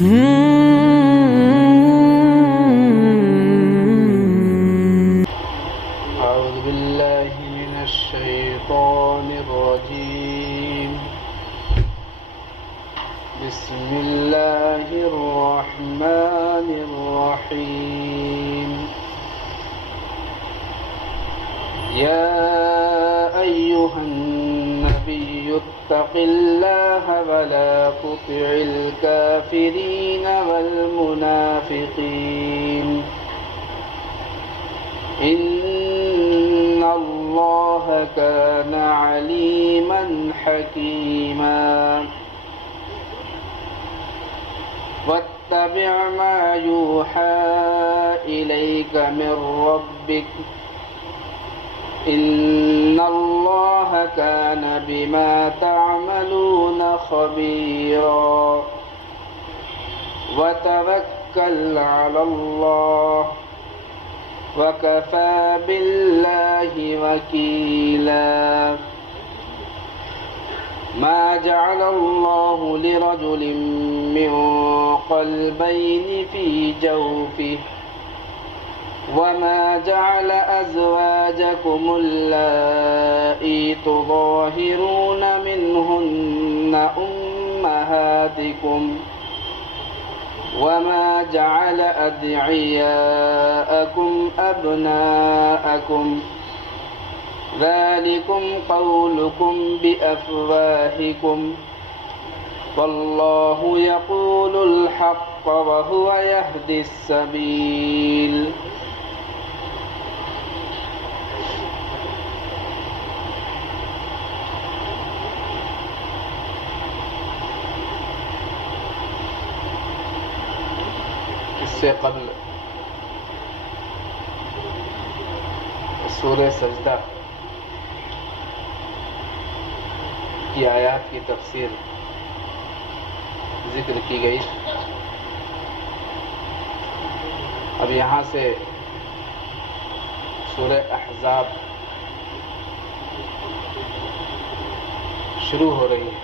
أعوذ بالله من الشيطان الرجيم. بسم الله الرحمن الرحيم. يا أيها النبي اتق الله ولا تطع الكافرين والمنافقين إن الله كان عليما حكيما. واتبع ما يوحى إليك من ربك إن الله كان بما تعملون خبيرا. وتوكل على الله وكفى بالله وكيلا. ما جعل الله لرجل من قلبين في جوفه وما جعل أزواجكم اللائي تظاهرون منهن أمهاتكم وما جعل أدعياءكم أبناءكم ذلكم قولكم بأفواهكم والله يقول الحق وهو يهدي السبيل. اس سے قبل سورہ سجدہ کی آیات کی تفسیر ذکر کی گئی. اب یہاں سے سورہ احزاب شروع ہو رہی ہے.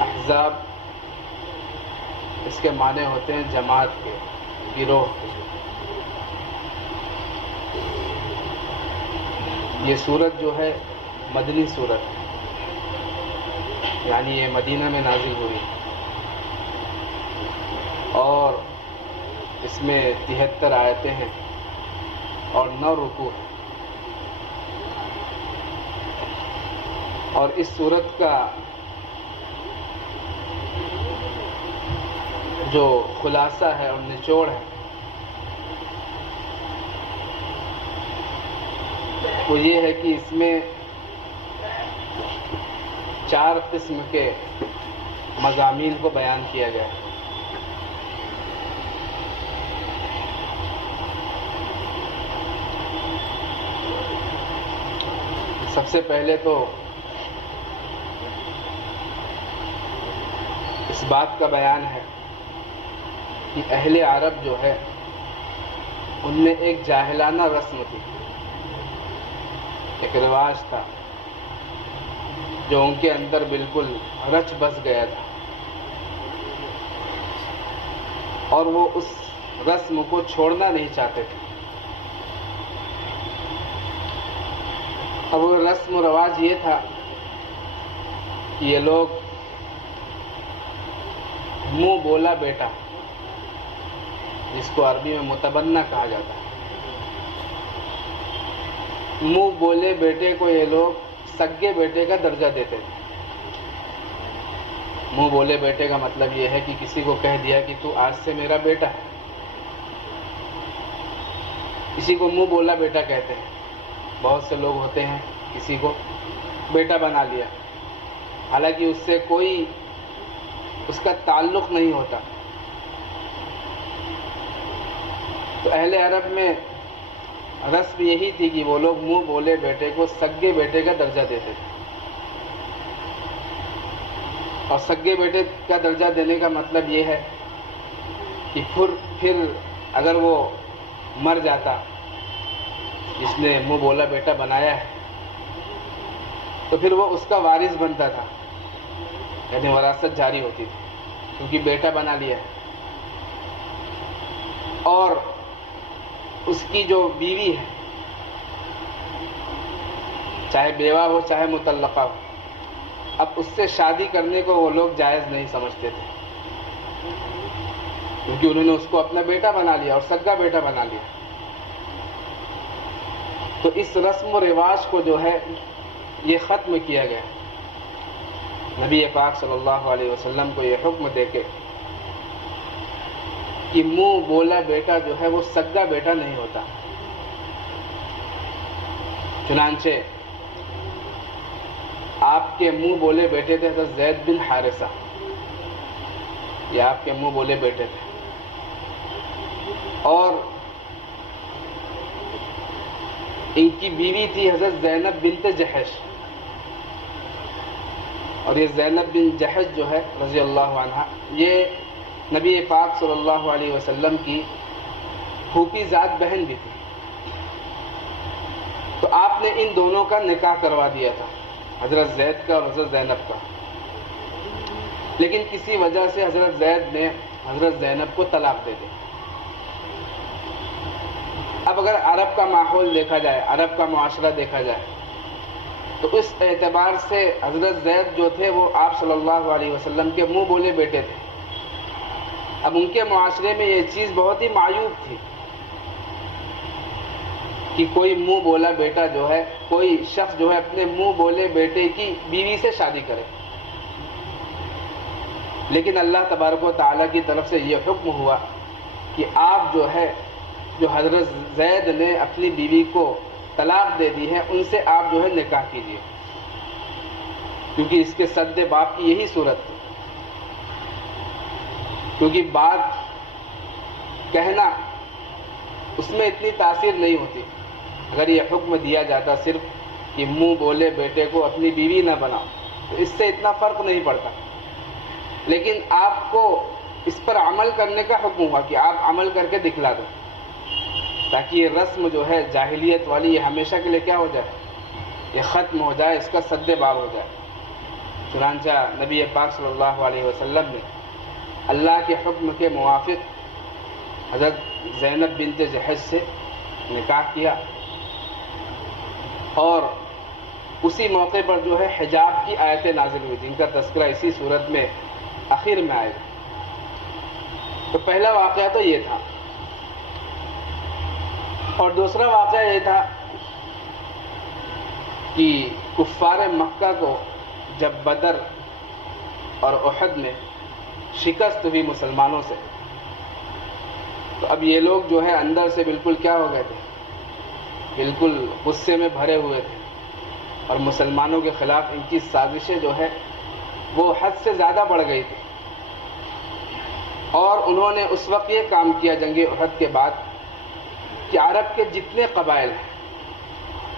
احزاب اس کے معنی ہوتے ہیں جماعت کے، گروہ کے. یہ سورت جو ہے مدنی سورت ہے، یعنی یہ مدینہ میں نازل ہوئی اور اس میں 73 آیتیں ہیں اور 9 رکوع ہیں. اور اس سورت کا جو خلاصہ ہے اور نچوڑ ہے وہ یہ ہے کہ اس میں 4 قسم کے مضامین کو بیان کیا گیا ہے. سب سے پہلے تو اس بات کا بیان ہے کہ اہل عرب جو ہے ان میں ایک جاہلانہ رسم تھی، ایک رواج تھا جو ان کے اندر بالکل رچ بس گیا تھا اور وہ اس رسم کو چھوڑنا نہیں چاہتے تھے. اب وہ رسم و رواج یہ تھا کہ یہ لوگ منہ بولا بیٹا، جس کو عربی میں متبنہ کہا جاتا ہے، منہ بولے بیٹے کو یہ لوگ سگے بیٹے کا درجہ دیتے تھے. منہ بولے بیٹے کا مطلب یہ ہے کہ کسی کو کہہ دیا کہ تو آج سے میرا بیٹا ہے. کسی کو منہ بولا بیٹا کہتے ہیں. بہت سے لوگ ہوتے ہیں کسی کو بیٹا بنا لیا، حالانکہ اس سے کوئی اس کا تعلق نہیں ہوتا. تو اہل عرب میں رسم یہی تھی کہ وہ لوگ منہ بولے بیٹے کو سگے بیٹے کا درجہ دیتے تھے. اور سگے بیٹے کا درجہ دینے کا مطلب یہ ہے کہ پھر اگر وہ مر جاتا جس نے منہ بولا بیٹا بنایا ہے تو پھر وہ اس کا وارث بنتا تھا. یعنی وراثت جاری ہوتی تھی، کیونکہ بیٹا بنا لیا ہے. اور اس کی جو بیوی ہے، چاہے بیوہ ہو چاہے مطلقہ ہو، اب اس سے شادی کرنے کو وہ لوگ جائز نہیں سمجھتے تھے، کیونکہ انہوں نے اس کو اپنا بیٹا بنا لیا اور سگا بیٹا بنا لیا. تو اس رسم و رواج کو جو ہے یہ ختم کیا گیا. نبی پاک صلی اللہ علیہ وسلم کو یہ حکم دے کے کہ منہ بولا بیٹا جو ہے وہ سگا بیٹا نہیں ہوتا. چنانچہ آپ کے منہ بولے بیٹے تھے حضرت زید بن حارثہ، یہ آپ کے منہ بولے بیٹے تھے. اور ان کی بیوی تھی حضرت زینب بنت جحش، اور یہ زینب بن جحش جو ہے رضی اللہ عنہا، یہ نبی پاک صلی اللہ علیہ وسلم کی پھوپھی ذات بہن بھی تھی. تو آپ نے ان دونوں کا نکاح کروا دیا تھا، حضرت زید کا اور حضرت زینب کا. لیکن کسی وجہ سے حضرت زید نے حضرت زینب کو طلاق دے دی. اب اگر عرب کا ماحول دیکھا جائے، عرب کا معاشرہ دیکھا جائے، تو اس اعتبار سے حضرت زید جو تھے وہ آپ صلی اللہ علیہ وسلم کے منہ بولے بیٹے تھے. اب ان کے معاشرے میں یہ چیز بہت ہی معیوب تھی کہ کوئی منہ بولا بیٹا جو ہے، کوئی شخص جو ہے اپنے منہ بولے بیٹے کی بیوی سے شادی کرے. لیکن اللہ تبارک و تعالیٰ کی طرف سے یہ حکم ہوا کہ آپ جو ہے، جو حضرت زید نے اپنی بیوی کو طلاق دے دی ہے، ان سے آپ جو ہے نکاح کیجیے، کیونکہ اس کے سد باب کی یہی صورت تھی. کیونکہ بات کہنا اس میں اتنی تاثیر نہیں ہوتی. اگر یہ حکم دیا جاتا صرف کہ منہ بولے بیٹے کو اپنی بیوی نہ بناؤ، تو اس سے اتنا فرق نہیں پڑتا. لیکن آپ کو اس پر عمل کرنے کا حکم ہوا کہ آپ عمل کر کے دکھلا دو، تاکہ یہ رسم جو ہے جاہلیت والی، یہ ہمیشہ کے لیے کیا ہو جائے، یہ ختم ہو جائے، اس کا سد باب ہو جائے. چنانچہ نبی پاک صلی اللہ علیہ وسلم نے اللہ کے حکم کے موافق حضرت زینب بنت جحش سے نکاح کیا، اور اسی موقع پر جو ہے حجاب کی آیتیں نازل ہوئی، جن کا تذکرہ اسی صورت میں آخر میں آئے گا. تو پہلا واقعہ تو یہ تھا. اور دوسرا واقعہ یہ تھا کہ کفار مکہ کو جب بدر اور احد میں شکست ہوئی مسلمانوں سے، تو اب یہ لوگ جو ہے اندر سے بالکل کیا ہو گئے تھے، بالکل غصے میں بھرے ہوئے تھے، اور مسلمانوں کے خلاف ان کی سازشیں جو ہے وہ حد سے زیادہ بڑھ گئی تھی. اور انہوں نے اس وقت یہ کام کیا جنگ احد کے بعد کہ عرب کے جتنے قبائل ہیں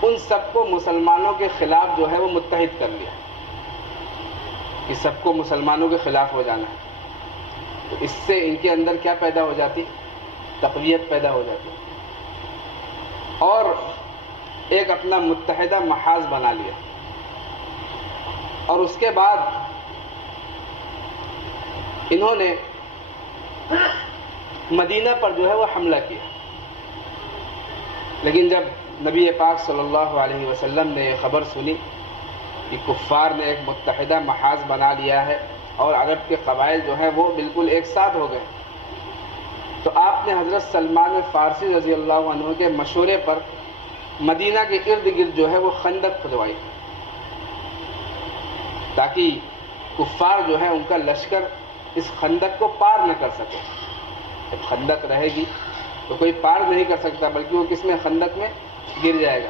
ان سب کو مسلمانوں کے خلاف جو ہے وہ متحد کر لیا، کہ سب کو مسلمانوں کے خلاف ہو جانا ہے. تو اس سے ان کے اندر کیا پیدا ہو جاتی، تقویت پیدا ہو جاتی، اور ایک اپنا متحدہ محاذ بنا لیا. اور اس کے بعد انہوں نے مدینہ پر جو ہے وہ حملہ کیا. لیکن جب نبی پاک صلی اللہ علیہ وسلم نے یہ خبر سنی کہ کفار نے ایک متحدہ محاذ بنا لیا ہے اور عرب کے قبائل جو ہیں وہ بالکل ایک ساتھ ہو گئے، تو آپ نے حضرت سلمان فارسی رضی اللہ عنہ کے مشورے پر مدینہ کے ارد گرد جو ہے وہ خندق کھدوائی، تاکہ کفار جو ہے ان کا لشکر اس خندق کو پار نہ کر سکے. جب خندق رہے گی تو کوئی پار نہیں کر سکتا، بلکہ وہ کس میں، خندق میں گر جائے گا.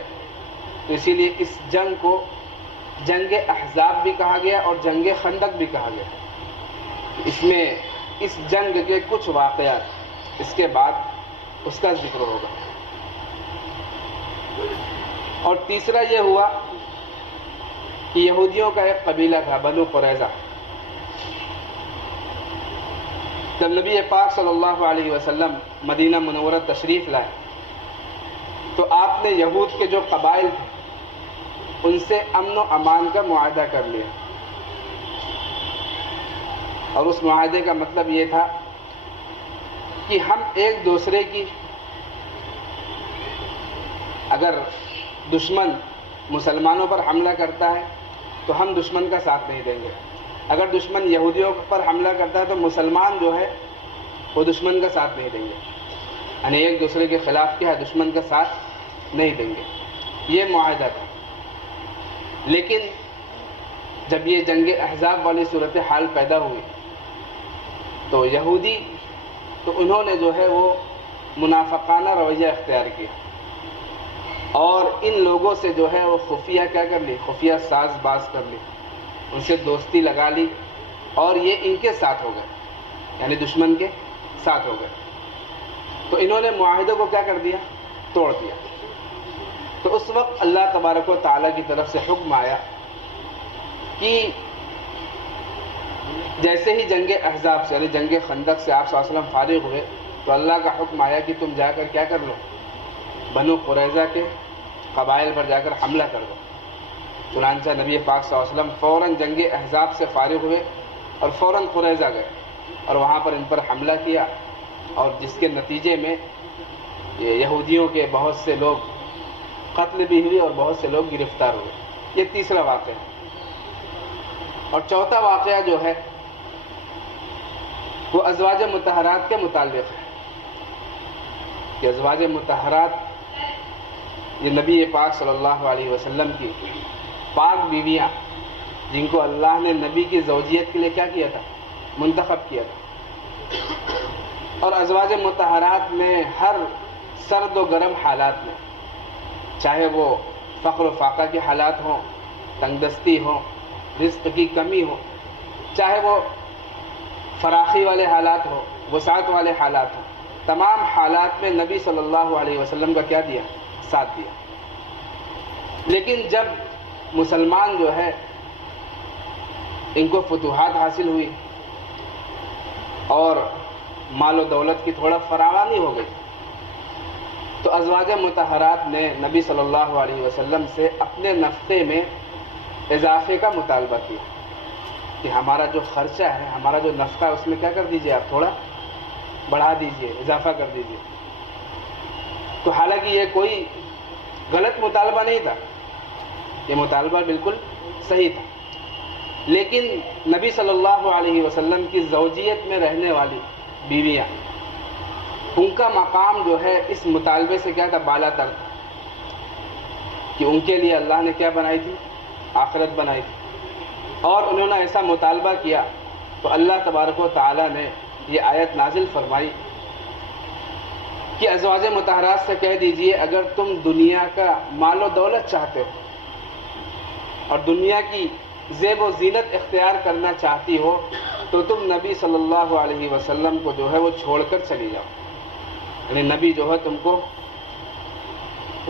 تو اسی لیے اس جنگ کو جنگ احزاب بھی کہا گیا اور جنگ خندق بھی کہا گیا. اس میں اس جنگ کے کچھ واقعات اس کے بعد اس کا ذکر ہوگا. اور تیسرا یہ ہوا کہ یہودیوں کا ایک قبیلہ تھا بنو قریظہ. جب نبی پاک صلی اللہ علیہ وسلم مدینہ منورہ تشریف لائے تو آپ نے یہود کے جو قبائل تھے ان سے امن و امان کا معاہدہ کر لیا اور اس معاہدے کا مطلب یہ تھا کہ ہم ایک دوسرے کی، اگر دشمن مسلمانوں پر حملہ کرتا ہے تو ہم دشمن کا ساتھ نہیں دیں گے، اگر دشمن یہودیوں پر حملہ کرتا ہے تو مسلمان جو ہے وہ دشمن کا ساتھ نہیں دیں گے، یعنی ایک دوسرے کے خلاف کیا ہے، دشمن کا ساتھ نہیں دیں گے، یہ معاہدہ تھا۔ لیکن جب یہ جنگ احزاب والی صورتحال پیدا ہوئی تو یہودی تو انہوں نے جو ہے وہ منافقانہ رویہ اختیار کیا اور ان لوگوں سے جو ہے وہ خفیہ کیا کر لی، خفیہ ساز باز کر لی، ان سے دوستی لگا لی اور یہ ان کے ساتھ ہو گئے، یعنی دشمن کے ساتھ ہو گئے۔ تو انہوں نے معاہدے کو کیا کر دیا، توڑ دیا۔ تو اس وقت اللہ تبارک و تعالیٰ کی طرف سے حکم آیا کہ جیسے ہی جنگ احزاب سے یعنی جنگ خندق سے آپ صلی اللہ علیہ وسلم فارغ ہوئے تو اللہ کا حکم آیا کہ تم جا کر کیا کر لو، بنو قریظہ کے قبائل پر جا کر حملہ کر دو۔ چنانچہ نبی پاک صلی اللہ علیہ وسلم فوراً جنگ احزاب سے فارغ ہوئے اور فوراً قریظہ گئے اور وہاں پر ان پر حملہ کیا، اور جس کے نتیجے میں یہودیوں کے بہت سے لوگ قتل بھی ہوئے اور بہت سے لوگ گرفتار ہوئے۔ یہ تیسرا واقعہ ہے۔ اور چوتھا واقعہ جو ہے وہ ازواج مطہرات کے متعلق ہے کہ ازواج مطہرات یہ نبی پاک صلی اللہ علیہ وسلم کی پاک بیویاں جن کو اللہ نے نبی کی زوجیت کے لیے کیا کیا تھا، منتخب کیا تھا۔ اور ازواج مطہرات میں ہر سرد و گرم حالات میں، چاہے وہ فقر و فاقہ کے حالات ہوں، تنگ دستی ہو، رزق کی کمی ہو، چاہے وہ فراخی والے حالات ہو، وسعت والے حالات ہوں، تمام حالات میں نبی صلی اللہ علیہ وسلم کا کیا دیا، ساتھ دیا۔ لیکن جب مسلمان جو ہے ان کو فتوحات حاصل ہوئی اور مال و دولت کی تھوڑا فراوانی ہو گئی تو ازواج مطہرات نے نبی صلی اللہ علیہ وسلم سے اپنے نفقے میں اضافے کا مطالبہ کیا کہ ہمارا جو خرچہ ہے، ہمارا جو نفقہ ہے، اس میں کیا کر دیجئے، آپ تھوڑا بڑھا دیجئے، اضافہ کر دیجئے۔ تو حالانکہ یہ کوئی غلط مطالبہ نہیں تھا، یہ مطالبہ بالکل صحیح تھا، لیکن نبی صلی اللہ علیہ وسلم کی زوجیت میں رہنے والی بیویاں، ان کا مقام جو ہے اس مطالبے سے کیا تھا، بالا تر تھا، کہ ان کے لیے اللہ نے کیا بنائی تھی، آخرت بنائی تھی، اور انہوں نے ایسا مطالبہ کیا تو اللہ تبارک و تعالیٰ نے یہ آیت نازل فرمائی کہ ازواج مطہرات سے کہہ دیجئے اگر تم دنیا کا مال و دولت چاہتے ہو اور دنیا کی زیب و زینت اختیار کرنا چاہتی ہو تو تم نبی صلی اللہ علیہ وسلم کو جو ہے وہ چھوڑ کر چلی جاؤ، یعنی نبی جو ہے تم کو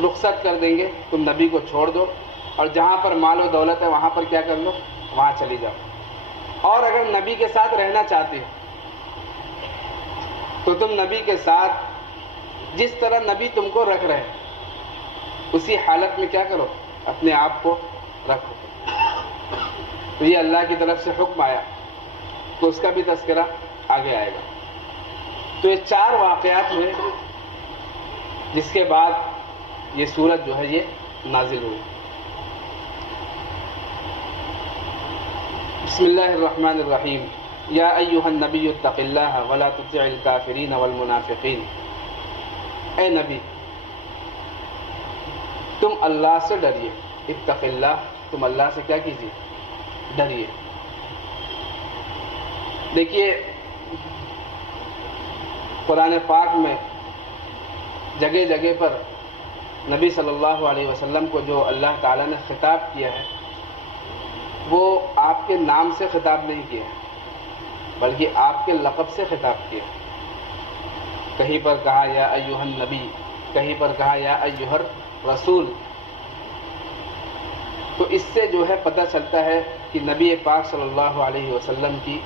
رخصت کر دیں گے، تم نبی کو چھوڑ دو اور جہاں پر مال و دولت ہے وہاں پر کیا کر لو، وہاں چلی جاؤ۔ اور اگر نبی کے ساتھ رہنا چاہتی ہو تو تم نبی کے ساتھ جس طرح نبی تم کو رکھ رہے اسی حالت میں کیا کرو، اپنے آپ کو رکھو۔ تو یہ اللہ کی طرف سے حکم آیا تو اس کا بھی تذکرہ آگے آئے گا۔ تو یہ چار واقعات ہوئے جس کے بعد یہ سورت جو ہے یہ نازل ہوئی۔ بسم اللہ الرحمن الرحیم، یا ایھا النبی اتق اللہ ولا تطع الکافرین والمنافقین۔ اے نبی تم اللہ سے ڈریے، اتق اللہ، تم اللہ سے کیا کیجیے، ڈریے۔ دیکھیے قرآن پاک میں جگہ جگہ پر نبی صلی اللہ علیہ وسلم کو جو اللہ تعالیٰ نے خطاب کیا ہے وہ آپ کے نام سے خطاب نہیں کیا ہے بلکہ آپ کے لقب سے خطاب کیا ہے۔ کہیں پر کہا یا ایھا النبی، کہیں پر کہا یا ایھا الرسول۔ تو اس سے جو ہے پتہ چلتا ہے کہ نبی پاک صلی اللہ علیہ وسلم کی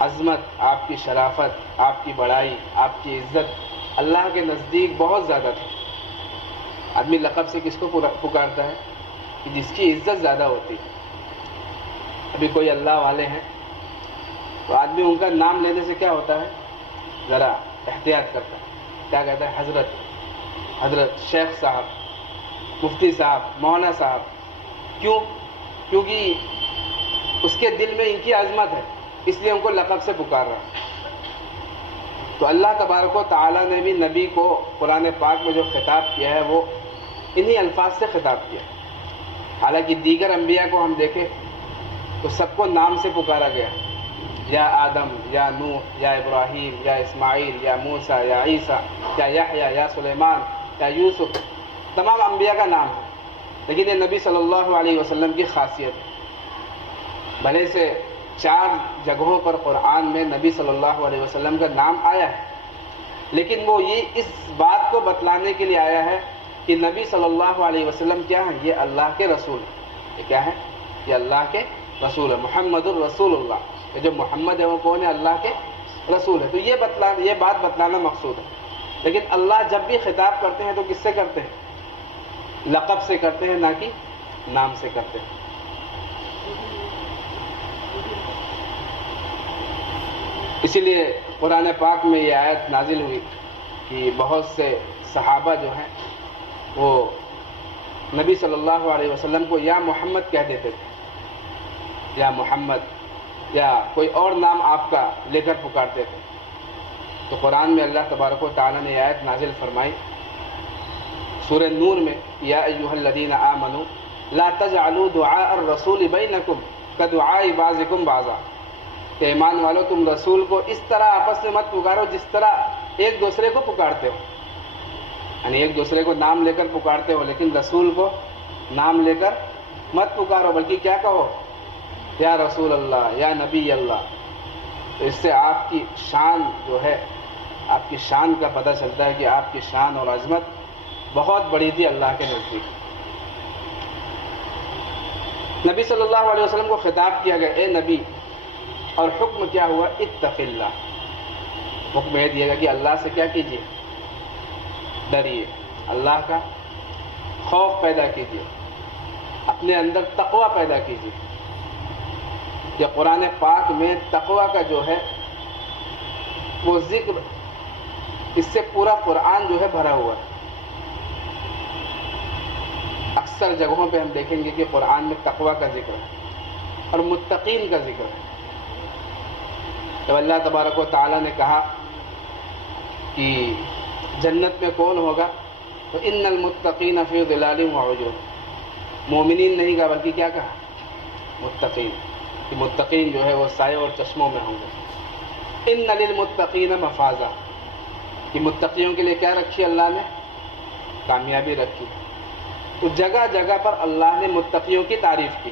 عظمت، آپ کی شرافت، آپ کی بڑائی، آپ کی عزت اللہ کے نزدیک بہت زیادہ تھی۔ آدمی لقب سے کس کو پکارتا ہے، کہ جس کی عزت زیادہ ہوتی ہے۔ ابھی کوئی اللہ والے ہیں تو آدمی ان کا نام لینے سے کیا ہوتا ہے؟ ذرا احتیاط کرتا ہے. کیا کہتا ہے؟ حضرت، حضرت، شیخ صاحب، مفتی صاحب، مولانا صاحب. کیوں؟ کیونکہ اس کے دل میں ان کی عظمت ہے، اس لیے ان کو لقب سے پکار رہا ہے. تو اللہ تبارک و تعالیٰ نے بھی نبی کو قرآن پاک میں جو خطاب کیا ہے وہ انہی الفاظ سے خطاب کیا. حالانکہ دیگر انبیاء کو ہم دیکھیں تو سب کو نام سے پکارا گیا، یا آدم، یا نوح، یا ابراہیم، یا اسماعیل، یا موسیٰ، یا عیسیٰ، یا یحییٰ، یا سلیمان، یا یوسف. تمام انبیاء کا نام ہے. لیکن یہ نبی صلی اللہ علیہ وسلم کی خاصیت ہے. بھلے سے 4 جگہوں پر قرآن میں نبی صلی اللہ علیہ وسلم کا نام آیا ہے، لیکن وہ یہ اس بات کو بتلانے کے لیے آیا ہے کہ نبی صلی اللہ علیہ وسلم کیا ہیں؟ یہ اللہ کے رسول ہیں. یہ کیا ہے؟ یہ اللہ کے رسول ہے. محمد الرسول اللہ. یہ جو محمد ہے وہ کون ہے؟ اللہ کے رسول ہے. تو یہ بات بتلانا مقصود ہے. لیکن اللہ جب بھی خطاب کرتے ہیں تو کس سے کرتے ہیں؟ لقب سے کرتے ہیں، نہ کہ نام سے کرتے ہیں. اسی لیے قرآن پاک میں یہ آیت نازل ہوئی کہ بہت سے صحابہ جو ہیں وہ نبی صلی اللہ علیہ وسلم کو یا محمد کہہ دیتے تھے، یا محمد، یا کوئی اور نام آپ کا لے کر پکارتے تھے. تو قرآن میں اللہ تبارک و تعالیٰ نے یہ آیت نازل فرمائی سورہ نور میں، یا ایھا الذین آمنوا لا تجعلوا دعاء الرسول بینکم کدعاء بعضکم بعضا. کہ ایمان والو تم رسول کو اس طرح آپس میں مت پکارو جس طرح ایک دوسرے کو پکارتے ہو. یعنی ایک دوسرے کو نام لے کر پکارتے ہو، لیکن رسول کو نام لے کر مت پکارو، بلکہ کیا کہو؟ یا رسول اللہ، یا نبی اللہ. تو اس سے آپ کی شان جو ہے، آپ کی شان کا پتہ چلتا ہے کہ آپ کی شان اور عظمت بہت بڑی تھی اللہ کے نزدیک. نبی صلی اللہ علیہ وسلم کو خطاب کیا گیا، اے نبی، اور حکم کیا ہوا؟ اتق اللہ. حکم یہ دیا گیا کہ اللہ سے کیا کیجیے؟ ڈریے، اللہ کا خوف پیدا کیجیے، اپنے اندر تقوی پیدا کیجیے. یہ قرآن پاک میں تقوی کا جو ہے وہ ذکر، اس سے پورا قرآن جو ہے بھرا ہوا ہے. اکثر جگہوں پہ ہم دیکھیں گے کہ قرآن میں تقوی کا ذکر ہے اور متقین کا ذکر ہے. جب اللہ تبارک و تعالیٰ نے کہا کہ جنت میں کون ہوگا تو ان المتقین فی ظلال وعیون، مومنین نہیں کہا بلکہ کیا کہا؟ متقین. کہ متقین جو ہے وہ سائے اور چشموں میں ہوں گے. ان للمتقین مفازا، کہ متقیوں کے لیے کیا رکھی اللہ نے؟ کامیابی رکھی. تو جگہ جگہ پر اللہ نے متقیوں کی تعریف کی.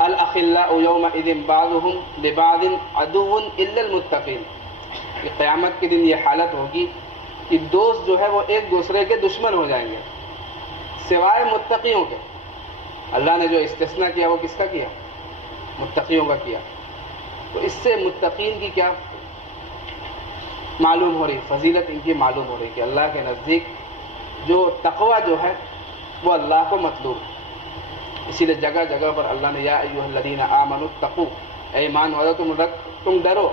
الاخلاء یومئذ بعضهم لبعض عدو الا المتقین. کہ قیامت کے دن یہ حالت ہوگی کہ دوست جو ہے وہ ایک دوسرے کے دشمن ہو جائیں گے سوائے متقیوں کے. اللہ نے جو استثناء کیا وہ کس کا کیا؟ متقیوں کا کیا. تو اس سے متقین کی کیا معلوم ہو رہی؟ فضیلت ان کی معلوم ہو رہی کہ اللہ کے نزدیک جو تقوی جو ہے وہ اللہ کو مطلوب ہے. اسی لیے جگہ جگہ پر اللہ نے یا ایھا الذین آمنوا اتقوا، اے ایمان والو تم ڈرو.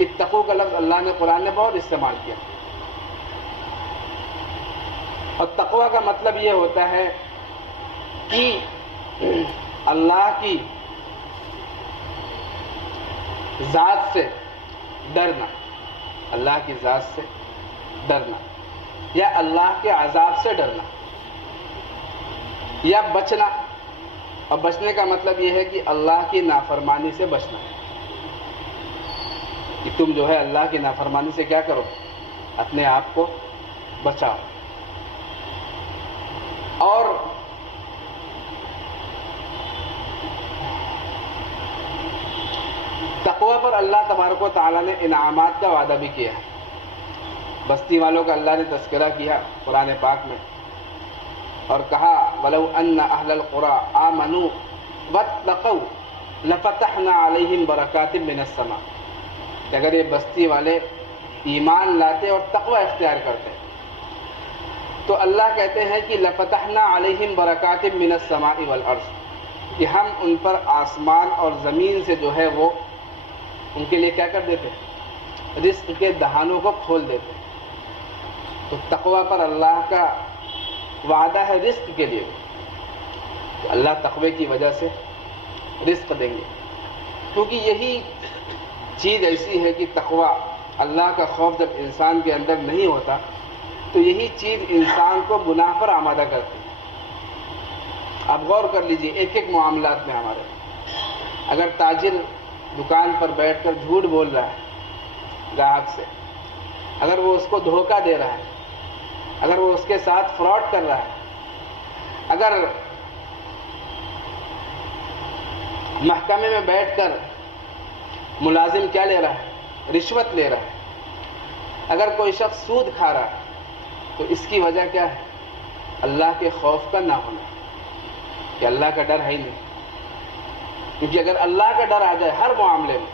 اتقوا کا لفظ اللہ نے قرآن نے بہت استعمال کیا. اور تقوی کا مطلب یہ ہوتا ہے کہ اللہ کی ذات سے ڈرنا، اللہ کی ذات سے ڈرنا، یا اللہ کے عذاب سے ڈرنا، یا بچنا. اور بچنے کا مطلب یہ ہے کہ اللہ کی نافرمانی سے بچنا. کہ تم جو ہے اللہ کی نافرمانی سے کیا کرو؟ اپنے آپ کو بچاؤ. اور تقوی پر اللہ تبارک و تعالیٰ نے انعامات کا وعدہ بھی کیا ہے. بستی والوں کا اللہ نے تذکرہ کیا قرآن پاک میں اور کہا وَلَوْ أَنَّ أَهْلَ الْقُرَىٰ آمَنُوا وَاتَّقَوْا لَفَتَحْنَا عَلَيْهِمْ بَرَكَاتٍ مِّنَ السَّمَاءِ. کہ اگر یہ بستی والے ایمان لاتے اور تقوی اختیار کرتے تو اللہ کہتے ہیں کہ لَفَتَحْنَا عَلَيْهِمْ بَرَكَاتٍ مِّنَ السَّمَاءِ وَالْأَرْضِ. کہ ہم ان پر آسمان اور زمین سے جو ہے وہ ان کے لیے کیا کر دیتے ہیں؟ رزق کے دہانوں کو کھول دیتے ہیں۔ تو تقوی پر اللہ کا وعدہ ہے رزق کے لیے، کہ اللہ تقوی کی وجہ سے رزق دیں گے، کیونکہ یہی چیز ایسی ہے کہ تقوی، اللہ کا خوف جب انسان کے اندر نہیں ہوتا تو یہی چیز انسان کو گناہ پر آمادہ کرتی ہے۔ آپ غور کر لیجئے ایک ایک معاملات میں ہمارے، اگر تاجر دکان پر بیٹھ کر جھوٹ بول رہا ہے گاہک سے، اگر وہ اس کو دھوکہ دے رہا ہے، اگر وہ اس کے ساتھ فراڈ کر رہا ہے، اگر محکمے میں بیٹھ کر ملازم کیا لے رہا ہے؟ رشوت لے رہا ہے، اگر کوئی شخص سود کھا رہا ہے، تو اس کی وجہ کیا ہے؟ اللہ کے خوف کا نہ ہونا، کہ اللہ کا ڈر ہے ہی نہیں۔ کیونکہ اگر اللہ کا ڈر آ جائے ہر معاملے میں،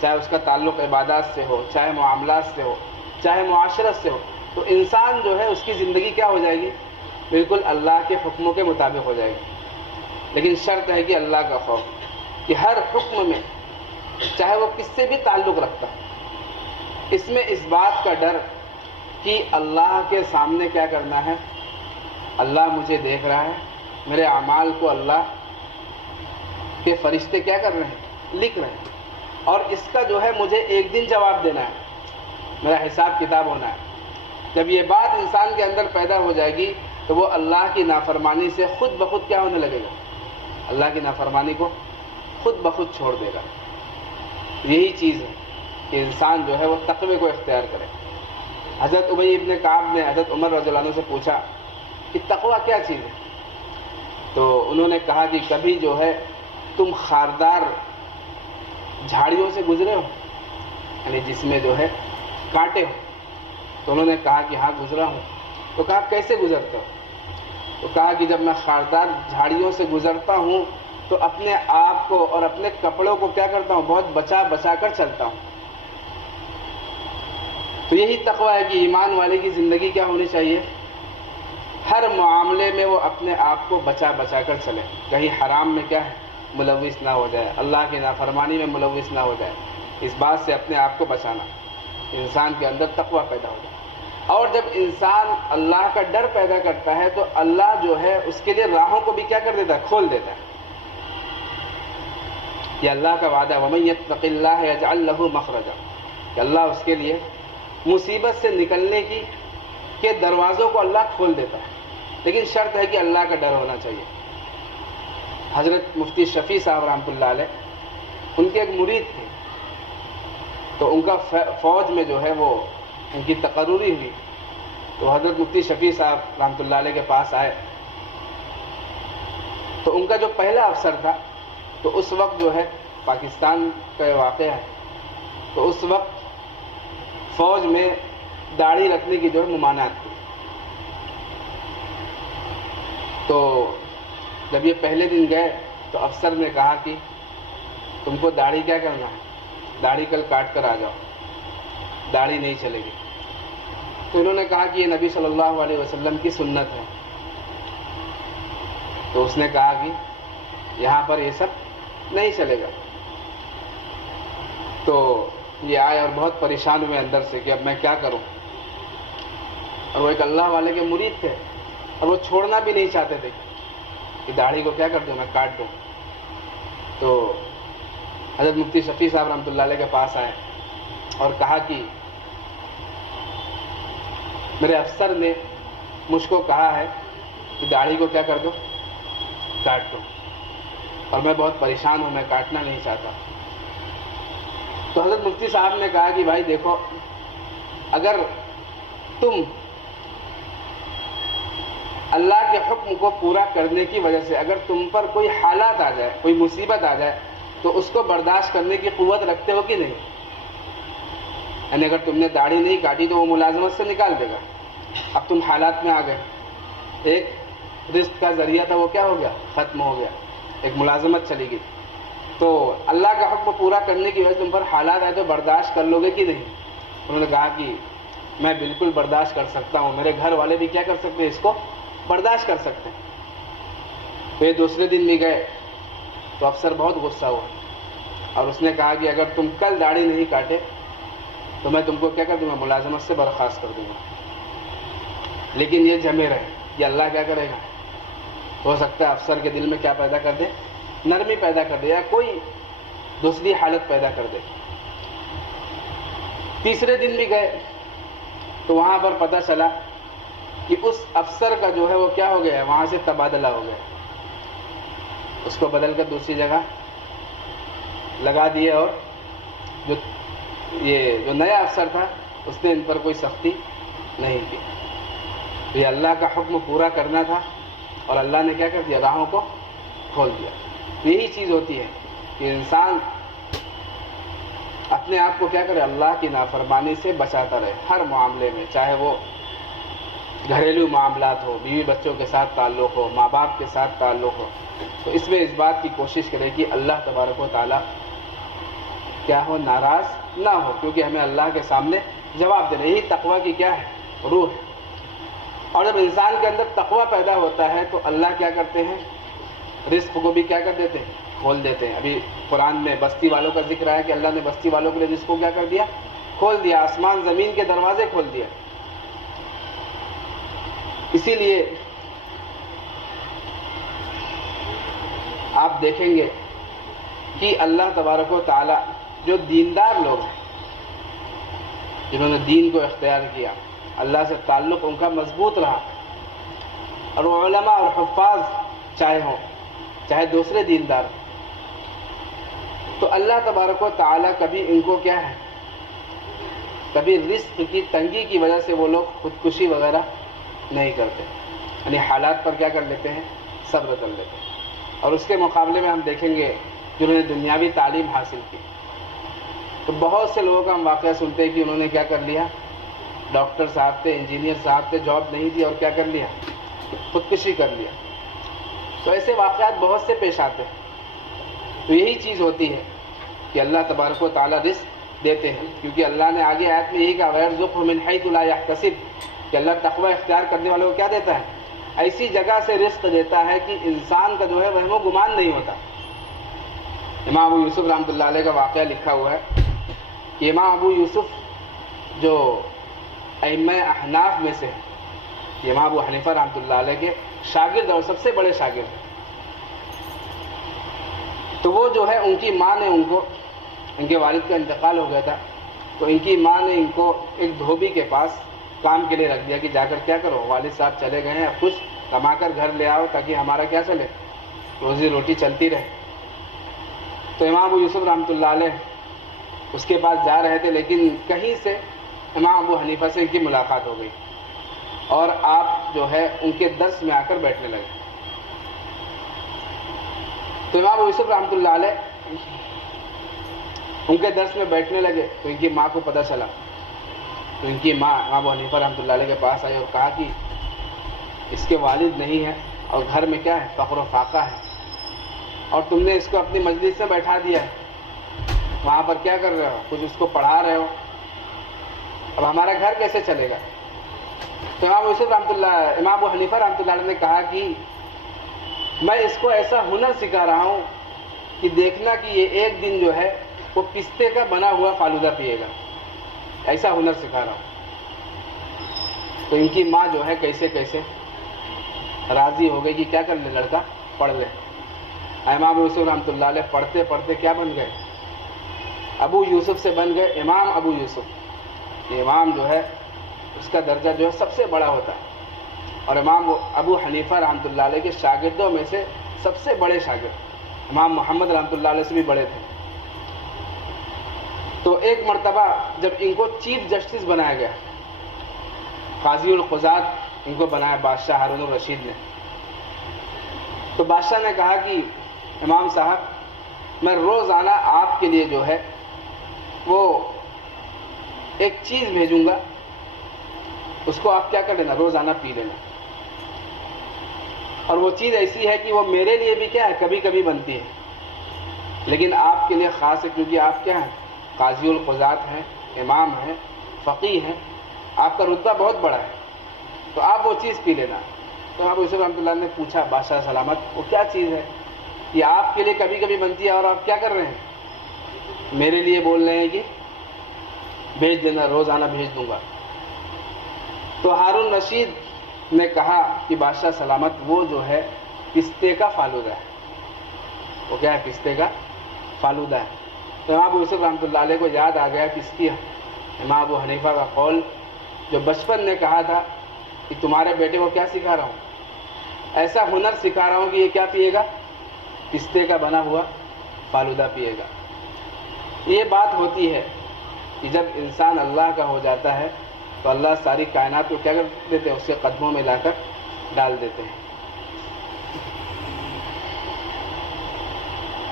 چاہے اس کا تعلق عبادات سے ہو، چاہے معاملات سے ہو، چاہے معاشرت سے ہو، تو انسان جو ہے اس کی زندگی کیا ہو جائے گی؟ بالکل اللہ کے حکموں کے مطابق ہو جائے گی۔ لیکن شرط ہے کہ اللہ کا خوف، کہ ہر حکم میں چاہے وہ کس سے بھی تعلق رکھتا ہے، اس میں اس بات کا ڈر کہ اللہ کے سامنے کیا کرنا ہے؟ اللہ مجھے دیکھ رہا ہے، میرے اعمال کو اللہ کے فرشتے کیا کر رہے ہیں؟ لکھ رہے ہیں، اور اس کا جو ہے مجھے ایک دن جواب دینا ہے، میرا حساب کتاب ہونا ہے۔ جب یہ بات انسان کے اندر پیدا ہو جائے گی تو وہ اللہ کی نافرمانی سے خود بخود کیا ہونے لگے گا؟ اللہ کی نافرمانی کو خود بخود چھوڑ دے گا۔ یہی چیز ہے کہ انسان جو ہے وہ تقوی کو اختیار کرے۔ حضرت ابی ابن کعب نے حضرت عمر رضی اللہ عنہ سے پوچھا کہ تقوی کیا چیز ہے؟ تو انہوں نے کہا کہ کبھی جو ہے تم خاردار جھاڑیوں سے گزرے ہو، یعنی جس میں جو ہے کانٹے ہو؟ تو انہوں نے کہا کہ ہاں گزرا ہوں۔ تو کہا کیسے گزرتے ہو؟ تو کہا کہ جب میں خاردار جھاڑیوں سے گزرتا ہوں تو اپنے آپ کو اور اپنے کپڑوں کو کیا کرتا ہوں؟ بہت بچا بچا کر چلتا ہوں۔ تو یہی تقوی ہے کہ ایمان والے کی زندگی کیا ہونی چاہیے؟ ہر معاملے میں وہ اپنے آپ کو بچا بچا کر چلے، کہیں حرام میں کیا ہے؟ ملوث نہ ہو جائے، اللہ کی نافرمانی میں ملوث نہ ہو جائے۔ اس بات سے اپنے آپ کو بچانا، انسان کے اندر تقوی پیدا ہو جائے۔ اور جب انسان اللہ کا ڈر پیدا کرتا ہے تو اللہ جو ہے اس کے لیے راہوں کو بھی کیا کر دیتا ہے؟ کھول دیتا ہے۔ یہ اللہ کا وعدہ ہے، وَمَن يَتَّقِ اللَّهَ يَجْعَل لَّهُ مَخْرَجًا، کہ اللہ اس کے لیے مصیبت سے نکلنے کے دروازوں کو اللہ کھول دیتا ہے، لیکن شرط ہے کہ اللہ کا ڈر ہونا چاہیے۔ حضرت مفتی شفیع صاحب رحمۃ اللہ علیہ، ان کے ایک مرید تھے، تو ان کا فوج میں جو ہے وہ ان کی تقرری ہوئی، تو حضرت مفتی شفیع صاحب رحمۃ اللہ علیہ کے پاس آئے، تو ان کا جو پہلا افسر تھا، تو اس وقت جو ہے پاکستان کا یہ واقعہ ہے، تو اس وقت فوج میں داڑھی رکھنے کی جو ہے ممانعت تھی۔ تو جب یہ پہلے دن گئے تو افسر نے کہا کہ تم کو داڑھی کیا کرنا ہے؟ داڑھی کل کاٹ کر آ جاؤ، داڑھی نہیں چلے گی۔ تو انہوں نے کہا کہ یہ نبی صلی اللہ علیہ وسلم کی سنت ہے۔ تو اس نے کہا کہ یہاں پر یہ سب نہیں چلے گا۔ تو یہ آئے اور بہت پریشان ہوئے اندر سے کہ اب میں کیا کروں، اور وہ ایک اللہ والے کے مرید تھے اور وہ چھوڑنا بھی نہیں چاہتے تھے کہ داڑھی کو کیا کر دوں، میں کاٹ دوں۔ تو حضرت مفتی شفیع صاحب رحمۃ اللہ علیہ کے پاس آئے اور کہا کہ میرے افسر نے مجھ کو کہا ہے کہ داڑھی کو کیا کر دو، کاٹ دو، اور میں بہت پریشان ہوں، میں کاٹنا نہیں چاہتا۔ تو حضرت مفتی صاحب نے کہا کہ بھائی دیکھو، اگر تم اللہ کے حکم کو پورا کرنے کی وجہ سے اگر تم پر کوئی حالات آ جائے، کوئی مصیبت آ جائے، تو اس کو برداشت کرنے کی قوت رکھتے ہو کہ نہیں؟ یعنی اگر تم نے داڑھی نہیں کاٹی تو وہ ملازمت سے نکال دے گا، اب تم حالات میں آ گئے، ایک رزق کا ذریعہ تھا وہ کیا ہو گیا؟ ختم ہو گیا، ایک ملازمت چلی گئی۔ تو اللہ کا حکم پورا کرنے کی وجہ سے تم پر حالات آئے تو برداشت کر لو گے کہ نہیں؟ انہوں نے کہا کہ میں بالکل برداشت کر سکتا ہوں، میرے گھر والے بھی کیا کر سکتے ہیں؟ اس کو برداشت کر سکتے ہیں۔ تو یہ دوسرے دن بھی گئے تو افسر بہت غصہ ہوا اور اس نے کہا کہ اگر تم کل داڑھی نہیں کاٹے تو میں تم کو کیا کر دوں گا، ملازمت سے برخاست کر دوں گا. لیکن یہ جمے رہے. یہ اللہ کیا کرے گا؟ ہو سکتا ہے افسر کے دل میں کیا پیدا کر دے، نرمی پیدا کر دے یا کوئی دوسری حالت پیدا کر دے. تیسرے دن بھی گئے تو وہاں پر پتہ چلا کہ اس افسر کا جو ہے وہ کیا ہو گیا ہے، وہاں سے تبادلہ ہو گیا. اس کو بدل کر دوسری جگہ لگا دیے اور جو نیا افسر تھا اس نے ان پر کوئی سختی نہیں کی. تو یہ اللہ کا حکم پورا کرنا تھا اور اللہ نے کیا کر دیا، راہوں کو کھول دیا. یہی چیز ہوتی ہے کہ انسان اپنے آپ کو کیا کرے، اللہ کی نافرمانی سے بچاتا رہے ہر معاملے میں، چاہے وہ گھریلو معاملات ہو، بیوی بچوں کے ساتھ تعلق ہو، ماں باپ کے ساتھ تعلق ہو. تو اس میں اس بات کی کوشش کرے کہ اللہ تبارک و تعالیٰ کیا ہو، ناراض نہ ہو، کیونکہ ہمیں اللہ کے سامنے جواب دینا. یہی تقویٰ کی کیا ہے، روح ہے. اور جب انسان کے اندر تقویٰ پیدا ہوتا ہے تو اللہ کیا کرتے ہیں، رزق کو بھی کیا کر دیتے ہیں، کھول دیتے ہیں. ابھی قرآن میں بستی والوں کا ذکر ہے کہ اللہ نے بستی والوں کے لیے رزق کو کیا کر دیا، کھول دیا. آسمان زمین کے دروازے کھول دیا. اسی لیے آپ دیکھیں گے کہ اللہ تبارک و تعالی جو دیندار لوگ ہیں، جنہوں نے دین کو اختیار کیا، اللہ سے تعلق ان کا مضبوط رہا، اور وہ علماء اور حفاظ چاہے ہوں چاہے دوسرے دیندار، تو اللہ تبارک و تعالی کبھی ان کو کیا ہے، کبھی رزق کی تنگی کی وجہ سے وہ لوگ خودکشی وغیرہ نہیں کرتے، یعنی حالات پر کیا کر لیتے ہیں، صبر کر لیتے ہیں. اور اس کے مقابلے میں ہم دیکھیں گے جنہوں نے دنیاوی تعلیم حاصل کی، تو بہت سے لوگوں کا ہم واقعہ سنتے ہیں کہ انہوں نے کیا کر لیا، ڈاکٹر صاحب تھے، انجینئر صاحب تھے، جاب نہیں تھی اور کیا کر لیا، خودکشی کر لیا. تو ایسے واقعات بہت سے پیش آتے ہیں. تو یہی چیز ہوتی ہے کہ اللہ تبارک و تعالیٰ رزق دیتے ہیں، کیونکہ اللہ نے آگے آیت میں یہی کہا وَيَرْزُقْهُ مِنْ حَيْثُ لَا يَحْتَسِبُ، کہ اللہ تقوی اختیار کرنے والوں کو کیا دیتا ہے، ایسی جگہ سے رزق دیتا ہے کہ انسان کا جو ہے وہم و گمان نہیں ہوتا. امام ابو یوسف رحمۃ اللہ علیہ کا واقعہ لکھا ہوا ہے کہ امام ابو یوسف جو ائمہ احناف میں سے ہیں، امام ابو حنیفہ رحمۃ اللہ علیہ کے شاگرد اور سب سے بڑے شاگرد ہیں. تو وہ جو ہے ان کی ماں نے ان کے والد کا انتقال ہو گیا تھا، تو ان کی ماں نے ان کو ایک دھوبی کے پاس کام کے لیے رکھ دیا کہ جا کر کیا کرو، والد صاحب چلے گئے ہیں، اب کچھ کما کر گھر لے آؤ تاکہ ہمارا کیا چلے، روزی روٹی چلتی رہے. تو امام ابو یوسف رحمۃ اللہ علیہ اس کے پاس جا رہے تھے، لیکن کہیں سے امام ابو حنیفہ سے ان کی ملاقات ہو گئی اور آپ جو ہے ان کے درس میں آ کر بیٹھنے لگے. تو امام ابو یوسف رحمۃ اللہ علیہ ان کے درس میں بیٹھنے لگے تو ان کی ماں کو پتہ چلا. تو ان کی ماں امام ابو حنیفہ رحمۃ اللہ علیہ کے پاس آئی اور کہا کہ اس کے والد نہیں ہے اور گھر میں کیا ہے، فقر و فاقہ ہے، اور تم نے اس کو اپنی مجلس میں بیٹھا دیا ہے، وہاں پر کیا کر رہے ہو، کچھ اس کو پڑھا رہے ہو، اب ہمارا گھر کیسے چلے گا. تو امام ابو حنیفہ رحمۃ اللہ علیہ نے کہا کہ میں اس کو ایسا ہنر سکھا رہا ہوں کہ دیکھنا کہ یہ ایک دن جو ہے وہ پستے کا بنا ہوا فالودہ پیے گا، ایسا ہنر سکھا رہا ہوں. تو ان کی ماں جو ہے کیسے کیسے راضی ہو گئی کہ کیا کر لے، لڑکا پڑھ لے. امام ابو یوسف رحمۃ اللہ علیہ پڑھتے پڑھتے کیا بن گئے، ابو یوسف سے بن گئے امام ابو یوسف. یہ امام جو ہے اس کا درجہ جو ہے سب سے بڑا ہوتا ہے، اور امام ابو حنیفہ رحمۃ اللہ علیہ کے شاگردوں میں سے سب سے بڑے شاگرد امام محمد رحمۃ اللہ علیہ سے بھی بڑے تھے. تو ایک مرتبہ جب ان کو چیف جسٹس بنایا گیا، قاضی القضات ان کو بنایا بادشاہ ہارون الرشید نے، تو بادشاہ نے کہا کہ امام صاحب میں روزانہ آپ کے لیے جو ہے وہ ایک چیز بھیجوں گا، اس کو آپ کیا کر لینا، روزانہ پی لینا. اور وہ چیز ایسی ہے کہ وہ میرے لیے بھی کیا ہے، کبھی کبھی بنتی ہے، لیکن آپ کے لیے خاص ہے، کیونکہ آپ کیا ہیں، قاضی القضات ہیں، امام ہیں، فقیہ ہیں، آپ کا رتبہ بہت بڑا ہے، تو آپ وہ چیز پی لینا. تو ابو یوسف رحمۃ اللہ نے پوچھا بادشاہ سلامت وہ کیا چیز ہے، یہ آپ کے لیے کبھی کبھی بنتی ہے اور آپ کیا کر رہے ہیں؟ میرے لیے بول رہے ہیں کہ بھیج دینا، روزانہ بھیج دوں گا۔ تو ہارون رشید نے کہا کہ بادشاہ سلامت، وہ جو ہے پستے کا فالودہ ہے۔ وہ کیا ہے؟ پستے کا فالودہ ہے۔ تو امام ابو یوسف رحمۃ اللہ علیہ کو یاد آ گیا کس کی؟ امام ابو حنیفہ کا قول جو بچپن نے کہا تھا کہ تمہارے بیٹے کو کیا سکھا رہا ہوں؟ ایسا ہنر سکھا رہا ہوں کہ یہ کیا پیے گا؟ پستے کا بنا ہوا فالودہ پیے گا۔ یہ بات ہوتی ہے کہ جب انسان اللہ کا ہو جاتا ہے تو اللہ ساری کائنات کو کیا کر دیتے ہیں؟ اس کے قدموں میں لا کر ڈال دیتے ہیں۔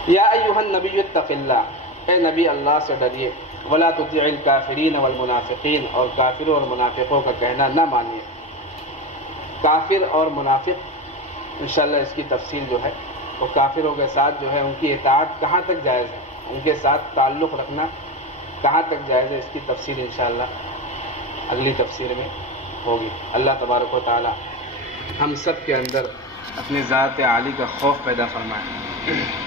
یا ایھا النبی اتق اللہ، اے نبی اللہ سے ڈریے، ولا تطیع الکافرین والمنافقین، اور کافروں اور منافقوں کا کہنا نہ مانیے۔ کافر اور منافق انشاءاللہ اس کی تفصیل جو ہے وہ کافروں کے ساتھ جو ہے ان کی اطاعت کہاں تک جائز ہے، ان کے ساتھ تعلق رکھنا کہاں تک جائز ہے، اس کی تفصیل انشاءاللہ اگلی تفسیر میں ہوگی۔ اللہ تبارک و تعالی ہم سب کے اندر اپنی ذات عالی کا خوف پیدا فرمائے۔